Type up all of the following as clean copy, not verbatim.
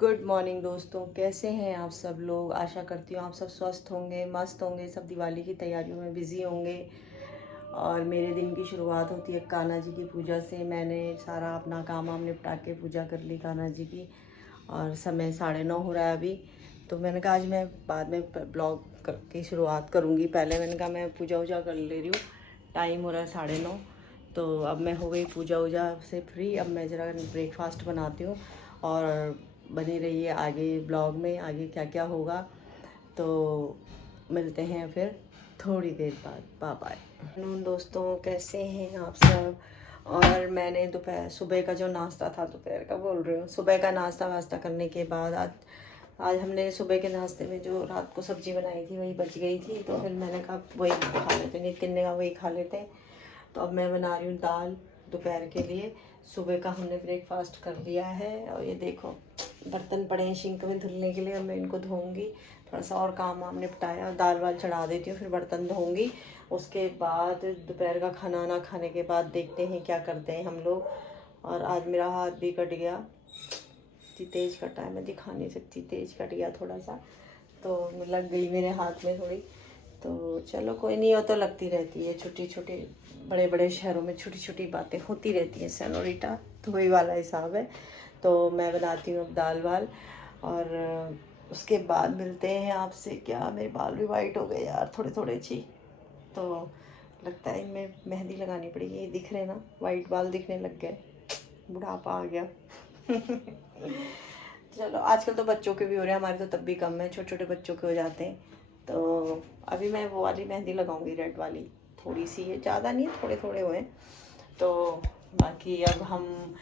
Good morning दोस्तों, कैसे हैं आप सब लोग। आशा करती हूँ आप सब स्वस्थ होंगे, मस्त होंगे, सब दिवाली की तैयारियों में बिज़ी होंगे। और मेरे दिन की शुरुआत होती है कान्हा जी की पूजा से। मैंने सारा अपना काम वाम निपटा के पूजा कर ली कान्हा जी की, और समय 9:30 हो रहा है अभी। तो मैंने कहा आज मैं बाद में ब्लॉग की शुरुआत करूँगी, पहले मैंने कहा मैं पूजा वूजा कर ले रही हूँ। टाइम हो रहा है 9:30, तो अब मैं हो गई पूजा वूजा से फ्री। अब मैं ज़रा ब्रेकफास्ट बनाती हूँ और बने रहिए आगे ब्लॉग में, आगे क्या क्या होगा। तो मिलते हैं फिर थोड़ी देर बाद, बाय बाय। दोस्तों कैसे हैं आप सब। और मैंने सुबह का जो नाश्ता था, दोपहर का बोल रही हूँ, सुबह का नाश्ता वास्ता करने के बाद आज हमने सुबह के नाश्ते में जो रात को सब्ज़ी बनाई थी वही बच गई थी, तो फिर मैंने कहा वही खा लेते, नितिन ने कहा वही खा लेते हैं। तो अब मैं बना रही हूँ दाल दोपहर के लिए। सुबह का हमने ब्रेकफास्ट कर लिया है, और ये देखो बर्तन पड़े हैं सिंक में धुलने के लिए। अब मैं इनको धोऊंगी, थोड़ा सा और काम वाम निपटाया, दाल वाल चढ़ा देती हूँ, फिर बर्तन धोऊंगी। उसके बाद दोपहर का खाना ना खाने के बाद देखते हैं क्या करते हैं हम लोग। और आज मेरा हाथ भी कट गया, इतनी तेज़ कटा है, मैं दिखा नहीं सकती, तेज़ कट गया थोड़ा सा, तो लग गई मेरे हाथ में थोड़ी। तो चलो कोई नहीं, हो तो लगती रहती है, छोटी छोटी बड़े बड़े शहरों में छोटी छोटी बातें होती रहती हैं सेनोरिटा, तो वही वाला हिसाब है। तो मैं बनाती हूँ अब दाल वाल, और उसके बाद मिलते हैं आपसे। क्या मेरे बाल भी वाइट हो गए यार, थोड़े थोड़े छी, तो लगता है इनमें मेहंदी लगानी पड़ेगी। ये दिख रहे ना, वाइट बाल दिखने लग गए, बुढ़ापा आ गया। चलो आजकल तो बच्चों के भी हो रहे हैं, हमारे तो तब भी कम है, छोटे छोटे बच्चों के हो जाते हैं। तो अभी मैं वो वाली मेहंदी लगाऊंगी, रेड वाली, थोड़ी सी है, ज़्यादा नहीं है, थोड़े थोड़े हुए। तो बाकी अब हम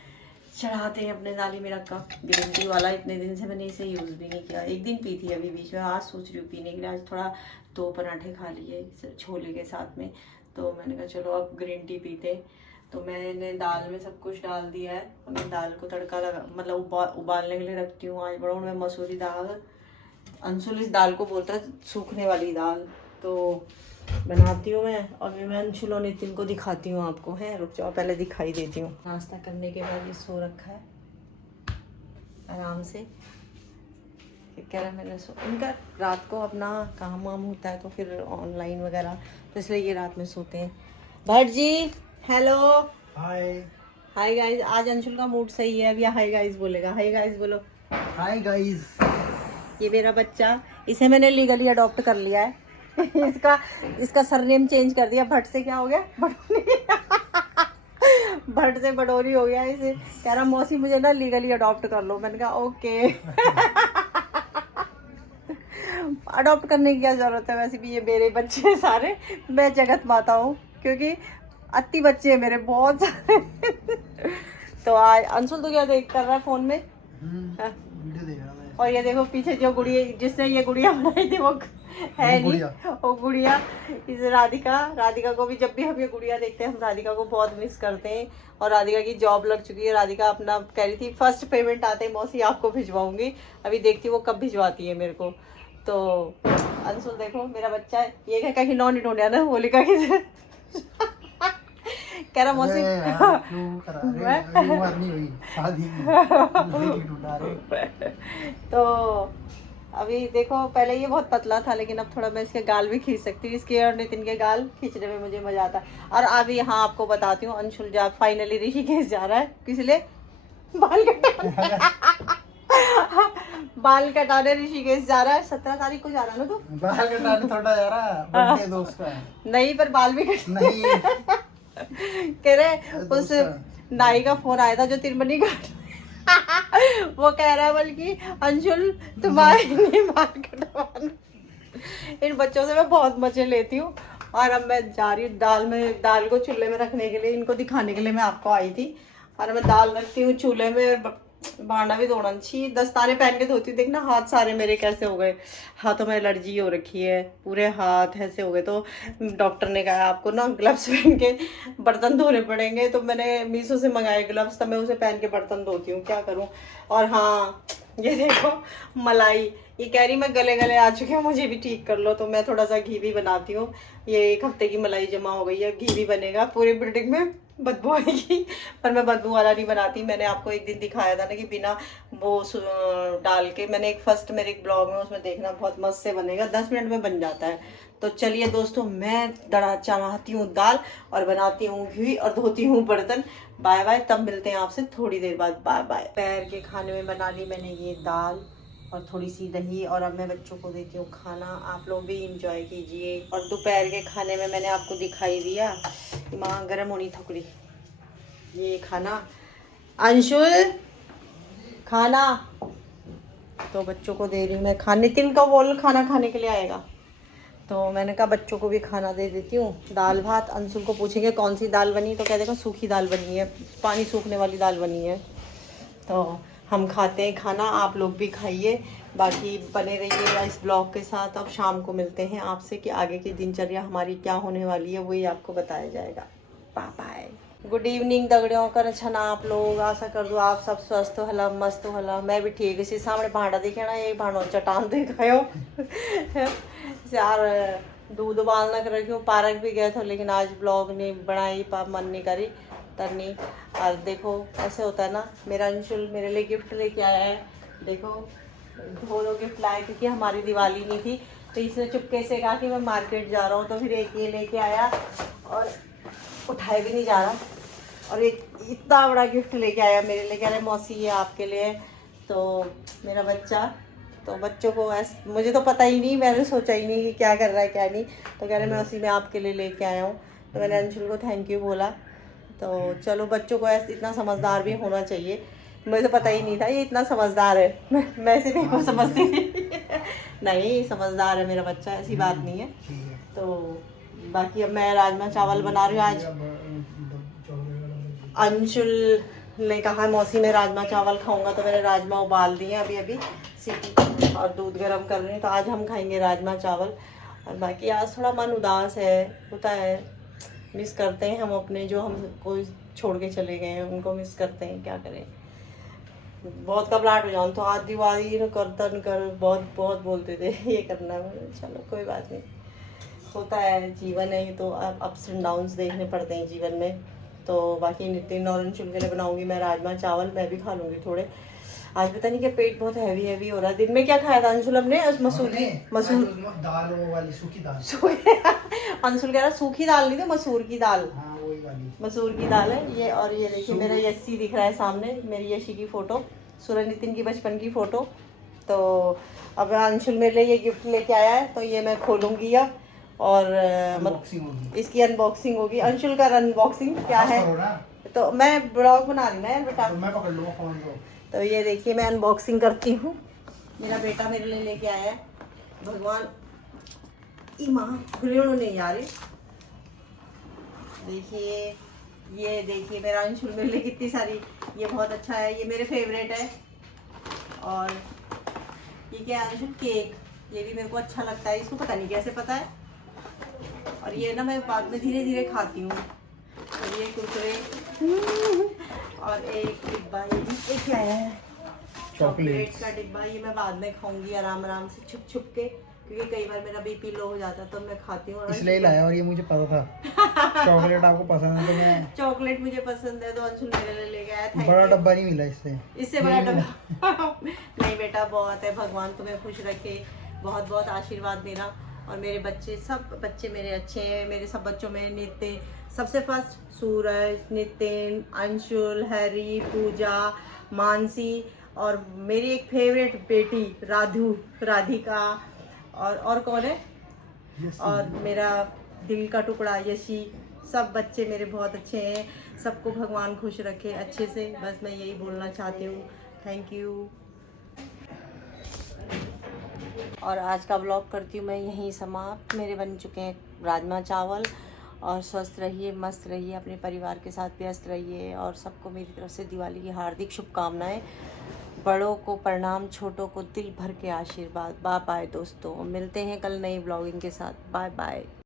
चढ़ाते हैं अपने नाली में रखा ग्रीन टी वाला। इतने दिन से मैंने इसे यूज़ भी नहीं किया, एक दिन पी थी अभी बीच में, आज सोच रही हूँ पीने के लिए। आज थोड़ा 2 पराठे खा लिए छोले के साथ में, तो मैंने कहा चलो अब ग्रीन टी पीते। तो मैंने दाल में सब कुछ डाल दिया है, और मैं दाल को तड़का लगा, मतलब उबालने के लिए रखती हूँ। आज बनाऊँ मैं मसूरी दाल, अंशुल इस दाल को बोलता है सूखने वाली दाल, तो बनाती हूँ मैं। और मैं अंशुल और नितिन को दिखाती हूँ आपको, है रुक जाओ पहले दिखाई देती हूँ। नाश्ता करने के बाद ये सो रखा है आराम से, कह रहा मैंने इनका रात को अपना काम वाम होता है, तो फिर ऑनलाइन वगैरह, तो इसलिए ये रात में सोते हैं। भट्ट जी हेलो, हाय हाय गाइस। आज अंशुल का मूड सही है, अब या हाय गाइस बोलेगा। हाय गाइस बोलो। Hi guys. ये मेरा बच्चा, इसे मैंने लीगली अडॉप्ट कर लिया है। इसका सरनेम चेंज कर दिया, भट्ट से क्या हो गया, भट्ट से बडोरी हो गया। इसे कह रहा मौसी मुझे ना लीगली अडॉप्ट कर लो। मैंने कहा ओके। अडॉप्ट करने की क्या जरूरत है, वैसे भी ये मेरे बच्चे हैं सारे, मैं जगत माता हूँ, क्योंकि अति बच्चे हैं मेरे बहुत सारे। तो आज अंशुल तो क्या कर रहा है फोन में, वीडियो देख रहा मैं। और ये देखो पीछे जो गुड़िया, जिसने ये गुड़िया बनाई थी वो है नहीं, वो गुड़िया इस राधिका को भी, जब भी हम ये गुड़िया देखते हैं हम राधिका को बहुत मिस करते हैं। और राधिका की जॉब लग चुकी है, राधिका अपना कह रही थी फर्स्ट पेमेंट आते ही मौसी आपको भिजवाऊंगी, अभी देखती वो कब भिजवाती है मेरे को। तो अंशुल देखो मेरा बच्चा है, ये क्या कहीं नॉन ढूंढा ना होलिका की कह रहा मौसी तो अभी देखो, पहले ये बहुत पतला था, लेकिन अब थोड़ा मैं इसके गाल भी खींच सकती हूँ, इसके और नितिन के गाल खींचने में मुझे मजा आता है। और अभी यहाँ आपको बताती हूँ, अंशुल जा फाइनली ऋषिकेश जा रहा है, किस लिए, बाल कटाने। बाल कटाने ऋषिकेश जा रहा है, 17 तारीख को जा रहा है ना। तो बाल कटाने थोड़ा जा रहा है, बर्थडे दोस्त का है। नहीं पर बाल भी कट नहीं कह रहे उस नाई का फोन आया था जो तिरमनी का वो कह रहा है बल्कि अंशुल तुम्हारे नहीं बाल कटवाना। इन बच्चों से मैं बहुत मजे लेती हूँ। और अब मैं जा रही हूँ दाल को चूल्हे में रखने के लिए, इनको दिखाने के लिए मैं आपको आई थी। और मैं दाल रखती हूँ चूल्हे में, भांडा भी धोना छी, दस्ताने पहन के धोती हूँ। देखना हाथ सारे मेरे कैसे हो गए, हाथों में एलर्जी हो रखी है, पूरे हाथ ऐसे हो गए। तो डॉक्टर ने कहा आपको ना ग्लव्स पहन के बर्तन धोने पड़ेंगे, तो मैंने मीशो से मंगाए ग्लव्स, तब मैं उसे पहन के बर्तन धोती हूँ, क्या करूँ। और हाँ ये देखो मलाई, ये कह रही मैं गले आ चुकी हूँ, मुझे भी ठीक कर लो। तो मैं थोड़ा सा घी भी बनाती हूँ, ये 1 हफ्ते की मलाई जमा हो गई है, घी भी बनेगा पूरी बिल्डिंग में, बदबू आएगी, पर मैं बदबू वाला नहीं बनाती। मैंने आपको एक दिन दिखाया था ना कि बिना वो डाल के, मैंने एक फर्स्ट मेरे एक ब्लॉग में, उसमें देखना बहुत मस्त से बनेगा, 10 मिनट में बन जाता है। तो चलिए दोस्तों, मैं चढ़ाती हूँ दाल और बनाती हूँ घी और धोती हूँ बर्तन। बाय बाय, तब मिलते हैं आपसे थोड़ी देर बाद। Bye bye. दोपहर के खाने में बना ली मैंने ये दाल और थोड़ी सी दही, और अब मैं बच्चों को देती हूँ खाना। आप लोग भी इंजॉय कीजिए। और दोपहर के खाने में मैंने आपको दिखाई दिया, माँ गर्म होनी थोड़ी, ये खाना। अंशुल खाना, तो बच्चों को दे रही हूँ मैं खाना। नितिन को बोल खाना खाने के लिए आएगा, तो मैंने कहा बच्चों को भी खाना दे देती हूँ। दाल भात, अंशुल को पूछेंगे कौन सी दाल बनी, तो कह देगा सूखी दाल बनी है, पानी सूखने वाली दाल बनी है। तो हम खाते हैं खाना, आप लोग भी खाइए। बाकी बने रहिए इस ब्लॉग के साथ। अब शाम को मिलते हैं आपसे कि आगे की दिनचर्या हमारी क्या होने वाली है, वही आपको बताया जाएगा। बाय बाय, गुड इवनिंग दगड़ियों कर छना आप लोग। आशा कर दो आप सब स्वस्थ होला, मस्त होला। मैं भी ठीक इसी सामने भांडा दिखेना, ये भांडो चटान दिखायो यार। दूध उबालना कर रखी हूँ, पार्क भी गए थे, लेकिन आज ब्लॉग नहीं बनाई, मन नहीं करी तरनी। और देखो ऐसे होता है ना, मेरा अंशुल मेरे लिए गिफ्ट लेके आया है। देखो दोनों गिफ्ट लाए, क्योंकि हमारी दिवाली नहीं थी, तो इसने चुपके से कहा कि मैं मार्केट जा रहा हूँ, तो फिर एक ये लेके आया और उठाए भी नहीं जा रहा, और एक इतना बड़ा गिफ्ट लेके आया मेरे लिए। कह रहे मौसी ये आपके लिए। तो मेरा बच्चा, तो बच्चों को ऐसे, मुझे तो पता ही नहीं, मैंने सोचा ही नहीं कि क्या कर रहा है क्या नहीं, तो कह रहे मैं उसी में आपके लिए लेके आया हूँ। तो मैंने अंशुल को थैंक यू बोला। तो चलो, बच्चों को ऐसे इतना समझदार भी होना चाहिए, मुझे तो पता ही नहीं था ये इतना समझदार है। मैं सिर्फ एक को समझती थी नहीं, समझदार है मेरा बच्चा, ऐसी बात नहीं है। तो बाकी अब मैं राजमा चावल बना रही हूँ आज। अंशुल ने कहा मौसी मैं राजमा चावल खाऊंगा, तो मैंने राजमा उबाल दिए अभी अभी सीटी, और दूध गर्म कर रही हूँ। तो आज हम खाएंगे राजमा चावल। और बाकी आज थोड़ा मन उदास है, होता है, मिस करते हैं हम अपने जो हमको छोड़ के चले गए हैं, उनको मिस करते हैं, क्या करें। बहुत घबराहट हो जाऊँ तो आज दिवाली करतन कर बहुत बहुत बोलते थे ये करना है। चलो कोई बात नहीं, होता है, जीवन है ये, तो अप्स एंड डाउन्स देखने पड़ते हैं जीवन में। तो बाकी नितिन और अंशुल के लिए बनाऊंगी मैं राजमा चावल, मैं भी खा लूँगी थोड़े। आज पता नहीं कि पेट बहुत हैवी हैवी हो रहा है। दिन में क्या खाया था अंशुल हमने? मसूर दाल, वो वाली सूखी दाल। अंशुल कह रहा सूखी दाल नहीं, तो मसूर की दाल। हाँ, वही वाली मसूर की दाल है ये। और ये देखिए मेरा यस्सी दिख रहा है सामने, मेरी यशी की फ़ोटो, सूरज नितिन की बचपन की फ़ोटो। तो अब अंशुल मेरे लिए ये गिफ्ट लेके आया है, तो ये मैं खोलूँगी अब, और इसकी अनबॉक्सिंग होगी। अंशुल का अनबॉक्सिंग क्या है, तो मैं ब्लॉग बना रही ना यार बेटा, तो मैं पकड़ लूँगा फोन तो ये देखिए मैं अनबॉक्सिंग करती हूँ। मेरा बेटा मेरे लिए लेके आया है, भगवान माँ खुले नहीं यार। देखिए, ये देखिए मेरा अंशुल मेरे लिए कितनी सारी, ये बहुत अच्छा है, ये मेरे फेवरेट है। और ये क्या है अंशुल? केक, ये भी मेरे को अच्छा लगता है, इसको पता नहीं कैसे पता है। और ये ना मैं बाद में धीरे धीरे खाती हूँ। और ये कुरकुरे और एक डिब्बा, ये क्या है? चॉकलेट का डिब्बा। ये मैं बाद में खाऊंगी आराम आराम से छुप छुप के, क्योंकि कई बार मेरा बीपी लो हो जाता है तो मैं खाती हूँ। इसलिए लाया, और ये मुझे पता था चॉकलेट आपको पसंद है, तो मैं चॉकलेट मुझे पसंद है, तो अंशुल मेरे लिए ले गया है। बड़ा डब्बा नहीं मिला इससे बड़ा डब्बा नहीं बेटा, बहुत है। भगवान तुम्हें खुश रखे, बहुत बहुत आशीर्वाद देना। और मेरे बच्चे, सब बच्चे मेरे अच्छे हैं। मेरे सब बच्चों में नितिन सबसे फर्स्ट, सूरज, नितिन, अंशुल, हैरी, पूजा, मानसी, और मेरी एक फेवरेट बेटी राधिका, और कौन है, और मेरा दिल का टुकड़ा यशी। सब बच्चे मेरे बहुत अच्छे हैं, सबको भगवान खुश रखे अच्छे से, बस मैं यही बोलना चाहती हूँ। Thank you. और आज का ब्लॉग करती हूँ मैं यहीं समाप्त। मेरे बन चुके हैं राजमा चावल। और स्वस्थ रहिए, मस्त रहिए, अपने परिवार के साथ व्यस्त रहिए, और सबको मेरी तरफ से दिवाली की हार्दिक शुभकामनाएं। बड़ों को प्रणाम, छोटों को दिल भर के आशीर्वाद। बाय बाय दोस्तों, मिलते हैं कल नई ब्लॉगिंग के साथ। Bye bye.